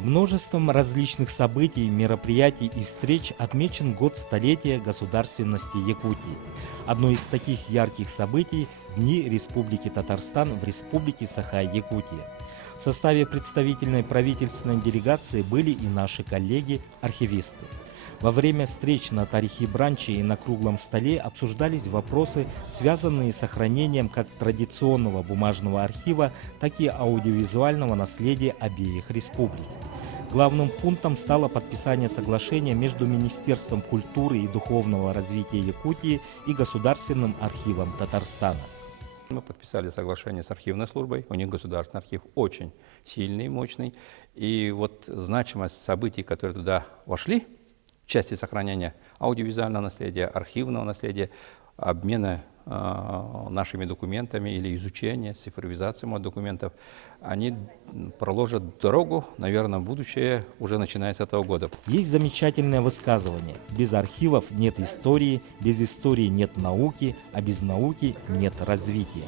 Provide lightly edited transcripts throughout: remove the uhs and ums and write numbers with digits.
Множеством различных событий, мероприятий и встреч отмечен год столетия государственности Якутии. Одно из таких ярких событий – Дни Республики Татарстан в Республике Саха-Якутия. В составе представительной правительственной делегации были и наши коллеги-архивисты. Во время встреч на Тарихи-бранче и на круглом столе обсуждались вопросы, связанные с сохранением как традиционного бумажного архива, так и аудиовизуального наследия обеих республик. Главным пунктом стало подписание соглашения между Министерством культуры и духовного развития Якутии и Государственным архивом Татарстана. Мы подписали соглашение с архивной службой, у них государственный архив очень сильный, мощный. И вот значимость событий, которые туда вошли, в части сохранения аудиовизуального наследия, архивного наследия, обмена нашими документами или изучения, цифровизации документов, они проложат дорогу, наверное, в будущее уже начиная с этого года. Есть замечательное высказывание: без архивов нет истории, без истории нет науки, а без науки нет развития.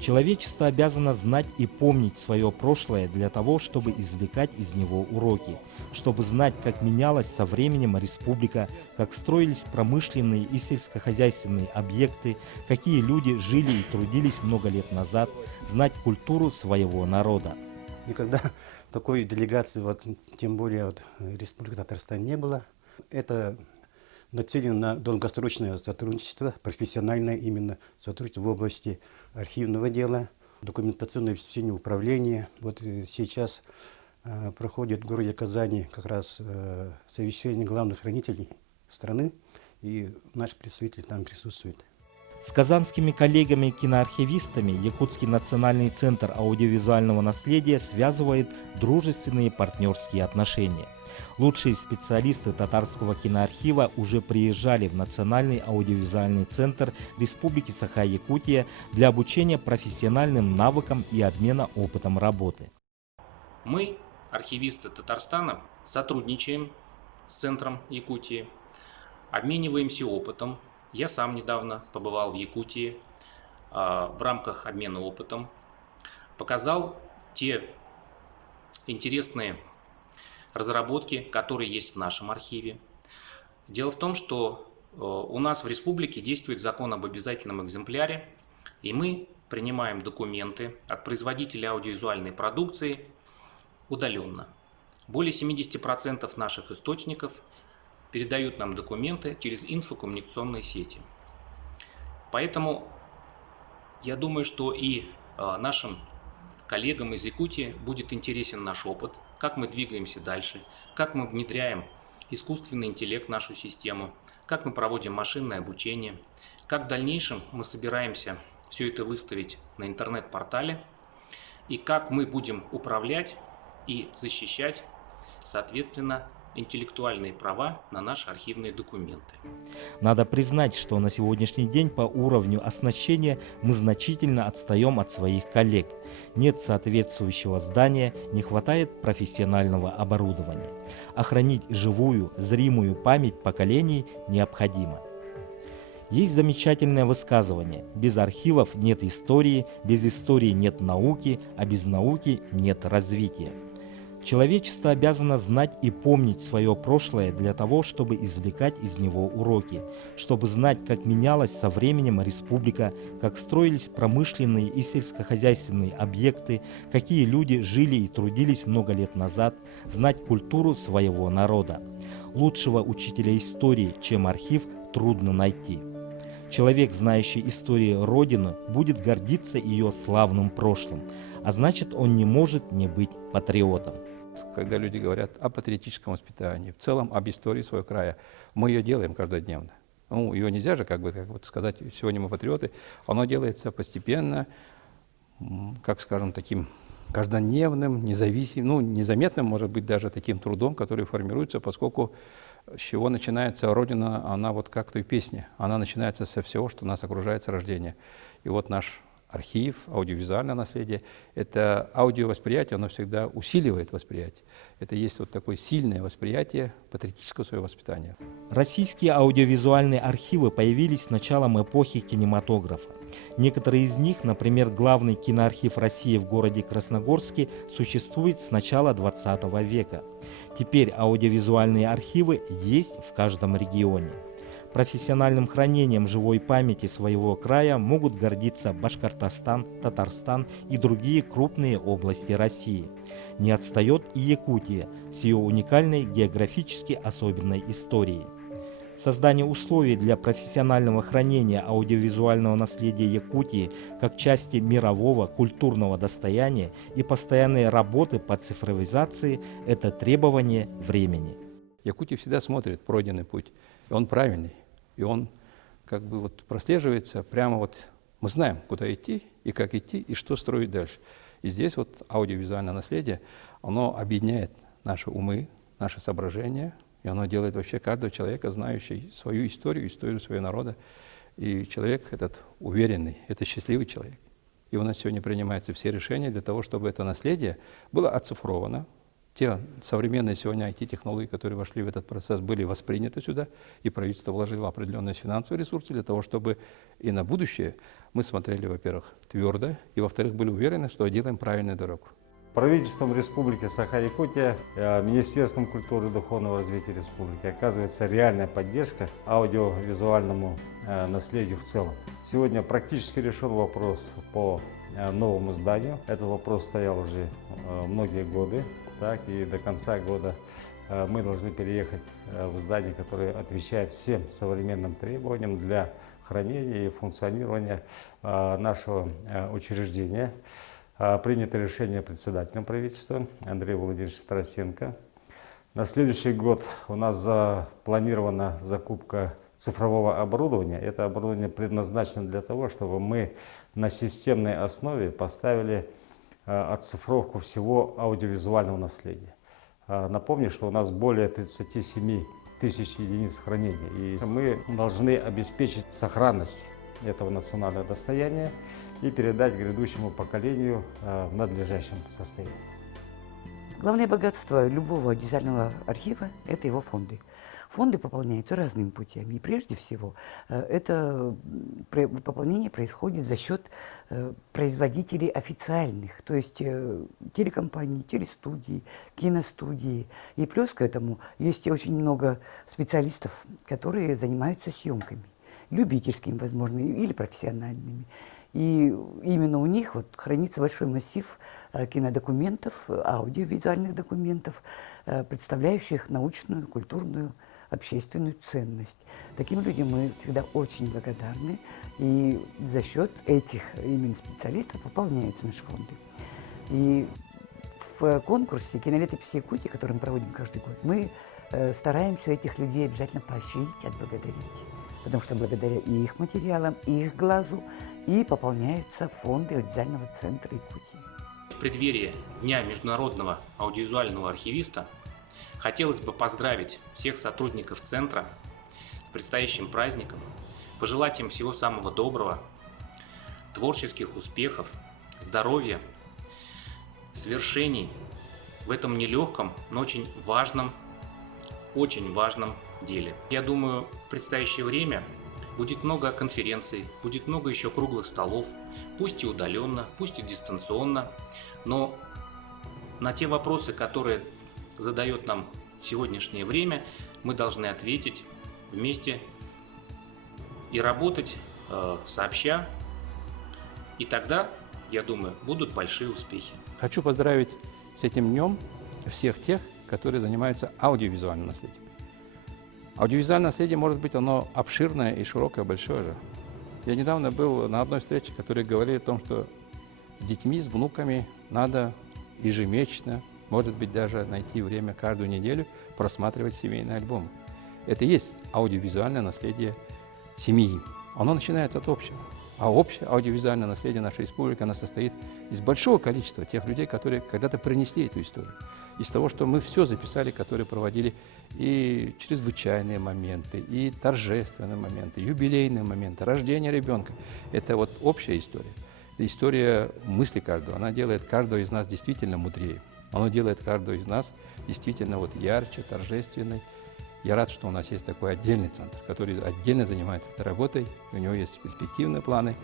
Человечество обязано знать и помнить свое прошлое для того, чтобы извлекать из него уроки, чтобы знать, как менялась со временем республика, как строились промышленные и сельскохозяйственные объекты, какие люди жили и трудились много лет назад, знать культуру своего народа. Никогда такой делегации, тем более Республики Татарстан, не было. Это нацелено на долгосрочное сотрудничество, профессиональное именно сотрудничество в области архивного дела, документационное обеспечение управления. Вот сейчас проходит в городе Казани как раз совещание главных хранителей страны, и наш представитель там присутствует. С казанскими коллегами-киноархивистами Якутский национальный центр аудиовизуального наследия связывает дружественные партнерские отношения. Лучшие специалисты татарского киноархива уже приезжали в Национальный аудиовизуальный центр Республики Саха-Якутия для обучения профессиональным навыкам и обмена опытом работы. Мы, архивисты Татарстана, сотрудничаем с Центром Якутии, обмениваемся опытом. Я сам недавно побывал в Якутии в рамках обмена опытом, показал те интересные разработки, которые есть в нашем архиве. Дело в том, что у нас в республике действует закон об обязательном экземпляре, и мы принимаем документы от производителя аудиовизуальной продукции удаленно. Более 70% наших источников передают нам документы через инфокоммуникационные сети. Поэтому я думаю, что и нашим коллегам из Якутии будет интересен наш опыт, как мы двигаемся дальше, как мы внедряем искусственный интеллект в нашу систему, как мы проводим машинное обучение, как в дальнейшем мы собираемся все это выставить на интернет-портале и как мы будем управлять и защищать, соответственно, интеллектуальные права на наши архивные документы. Надо признать, что на сегодняшний день по уровню оснащения мы значительно отстаем от своих коллег. Нет соответствующего здания, не хватает профессионального оборудования. Охранить живую, зримую память поколений необходимо. Есть замечательное высказывание: без архивов нет истории, без истории нет науки, а без науки нет развития. Человечество обязано знать и помнить свое прошлое для того, чтобы извлекать из него уроки, чтобы знать, как менялась со временем республика, как строились промышленные и сельскохозяйственные объекты, какие люди жили и трудились много лет назад, знать культуру своего народа. Лучшего учителя истории, чем архив, трудно найти. Человек, знающий историю Родины, будет гордиться ее славным прошлым, а значит, он не может не быть патриотом. Когда люди говорят о патриотическом воспитании, в целом об истории своего края, мы ее делаем каждодневно. Ее нельзя же как бы сказать, сегодня мы патриоты. Оно делается постепенно, как скажем, таким каждодневным, независимым, незаметным, может быть, даже таким трудом, который формируется, поскольку с чего начинается Родина, она вот как в той песне, она начинается со всего, что нас окружает с рождения. И вот наш архив, аудиовизуальное наследие, это аудиовосприятие, оно всегда усиливает восприятие. Это есть вот такое сильное восприятие патриотического своего воспитания. Российские аудиовизуальные архивы появились с началом эпохи кинематографа. Некоторые из них, например, главный киноархив России в городе Красногорске, существует с начала 20 века. Теперь аудиовизуальные архивы есть в каждом регионе. Профессиональным хранением живой памяти своего края могут гордиться Башкортостан, Татарстан и другие крупные области России. Не отстает и Якутия с ее уникальной географически особенной историей. Создание условий для профессионального хранения аудиовизуального наследия Якутии как части мирового культурного достояния и постоянной работы по цифровизации – это требование времени. Якутия всегда смотрит пройденный путь, и он правильный, и он как бы вот прослеживается прямо вот, мы знаем, куда идти, и что строить дальше. И здесь вот аудиовизуальное наследие, оно объединяет наши умы, наши соображения, и оно делает вообще каждого человека, знающий свою историю, историю своего народа. И человек этот уверенный, это счастливый человек. И у нас сегодня принимаются все решения для того, чтобы это наследие было оцифровано. Те современные сегодня IT-технологии, которые вошли в этот процесс, были восприняты сюда, и правительство вложило определенные финансовые ресурсы для того, чтобы и на будущее мы смотрели, во-первых, твердо, и, во-вторых, были уверены, что делаем правильную дорогу. Правительством Республики Саха-Якутия, Министерством культуры и духовного развития Республики оказывается реальная поддержка аудиовизуальному наследию в целом. Сегодня практически решен вопрос по новому зданию. Этот вопрос стоял уже многие годы, так, и до конца года мы должны переехать в здание, которое отвечает всем современным требованиям для хранения и функционирования нашего учреждения. Принято решение председателем правительства Андреем Владимировичем Тарасенко. На следующий год у нас запланирована закупка цифрового оборудования. Это оборудование предназначено для того, чтобы мы на системной основе поставили оцифровку всего аудиовизуального наследия. Напомню, что у нас более 37 тысяч единиц хранения, и мы должны обеспечить сохранность этого национального достояния и передать грядущему поколению в надлежащем состоянии. Главное богатство любого аудиовизуального архива – это его фонды. Фонды пополняются разными путями. И прежде всего, это пополнение происходит за счет производителей официальных, то есть телекомпаний, телестудии, киностудии. И плюс к этому есть очень много специалистов, которые занимаются съемками, любительскими, возможно, или профессиональными. И именно у них вот хранится большой массив кинодокументов, аудиовизуальных документов, представляющих научную, культурную, общественную ценность. Таким людям мы всегда очень благодарны, и за счет этих именно специалистов пополняются наши фонды. И в конкурсе «Кинолетописи Якутии», который мы проводим каждый год, мы стараемся этих людей обязательно поощрить, отблагодарить, потому что благодаря и их материалам, и их глазу и пополняются фонды аудиовизуального центра Якутии. В преддверии Дня международного аудиовизуального архивиста хотелось бы поздравить всех сотрудников центра с предстоящим праздником, пожелать им всего самого доброго, творческих успехов, здоровья, свершений в этом нелегком, но очень важном деле. Я думаю, в предстоящее время будет много конференций, будет много еще круглых столов, пусть и удаленно, пусть и дистанционно, но на те вопросы, которые задает нам сегодняшнее время, мы должны ответить вместе и работать сообща, и тогда, я думаю, будут большие успехи. Хочу поздравить с этим днем всех тех, которые занимаются аудиовизуальным наследием. Аудиовизуальное наследие, может быть, оно обширное и широкое, большое же. Я недавно был на одной встрече, которые говорили о том, что с детьми, с внуками надо ежемесячно, может быть, даже найти время каждую неделю просматривать семейный альбом. Это и есть аудиовизуальное наследие семьи. Оно начинается от общего. А общее аудиовизуальное наследие нашей республики, оно состоит из большого количества тех людей, которые когда-то принесли эту историю. Из того, что мы все записали, которые проводили и чрезвычайные моменты, и торжественные моменты, юбилейные моменты, рождение ребенка. Это вот общая история. Это история мысли каждого. Она делает каждого из нас действительно мудрее. Она делает каждого из нас действительно вот ярче, торжественной. Я рад, что у нас есть такой отдельный центр, который отдельно занимается этой работой. У него есть перспективные планы.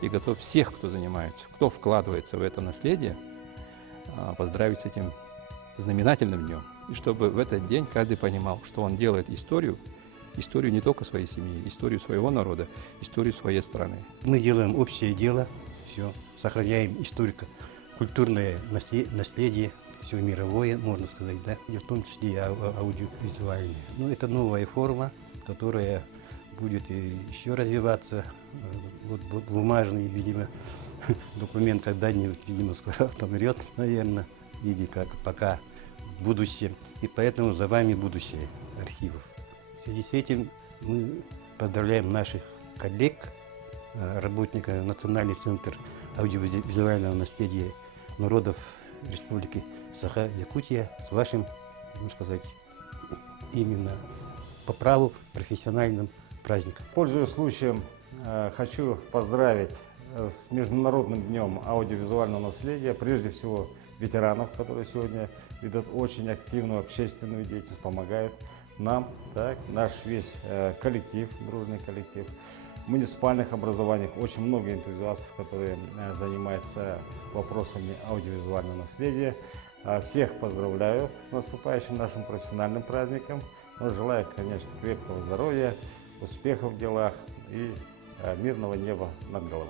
и готов всех, кто занимается, кто вкладывается в это наследие, поздравить с этим знаменательным днем. И чтобы в этот день каждый понимал, что он делает историю не только своей семьи, историю своего народа, историю своей страны. Мы делаем общее дело, все, сохраняем историко-культурное наследие, все мировое, можно сказать, да, и в том числе и аудиовизуальное. Но это новая форма, которая будет еще развиваться. Вот бумажный, видимо, документ когда-нибудь, видимо, скоро отомрет, наверное, или как пока в будущем. И поэтому за вами будущее архивов. В связи с этим мы поздравляем наших коллег, работников Национальный центр аудиовизуального наследия народов Республики Саха-Якутия с вашим, можно сказать, именно по праву профессиональным праздником. Пользуясь случаем, хочу поздравить с Международным днем аудиовизуального наследия, прежде всего ветеранов, которые сегодня ведут очень активную общественную деятельность, помогают нам, так, наш весь коллектив, дружный коллектив, в муниципальных образованиях очень много энтузиастов, которые занимаются вопросами аудиовизуального наследия. Всех поздравляю с наступающим нашим профессиональным праздником. Но желаю, конечно, крепкого здоровья, успехов в делах и мирного неба над головой.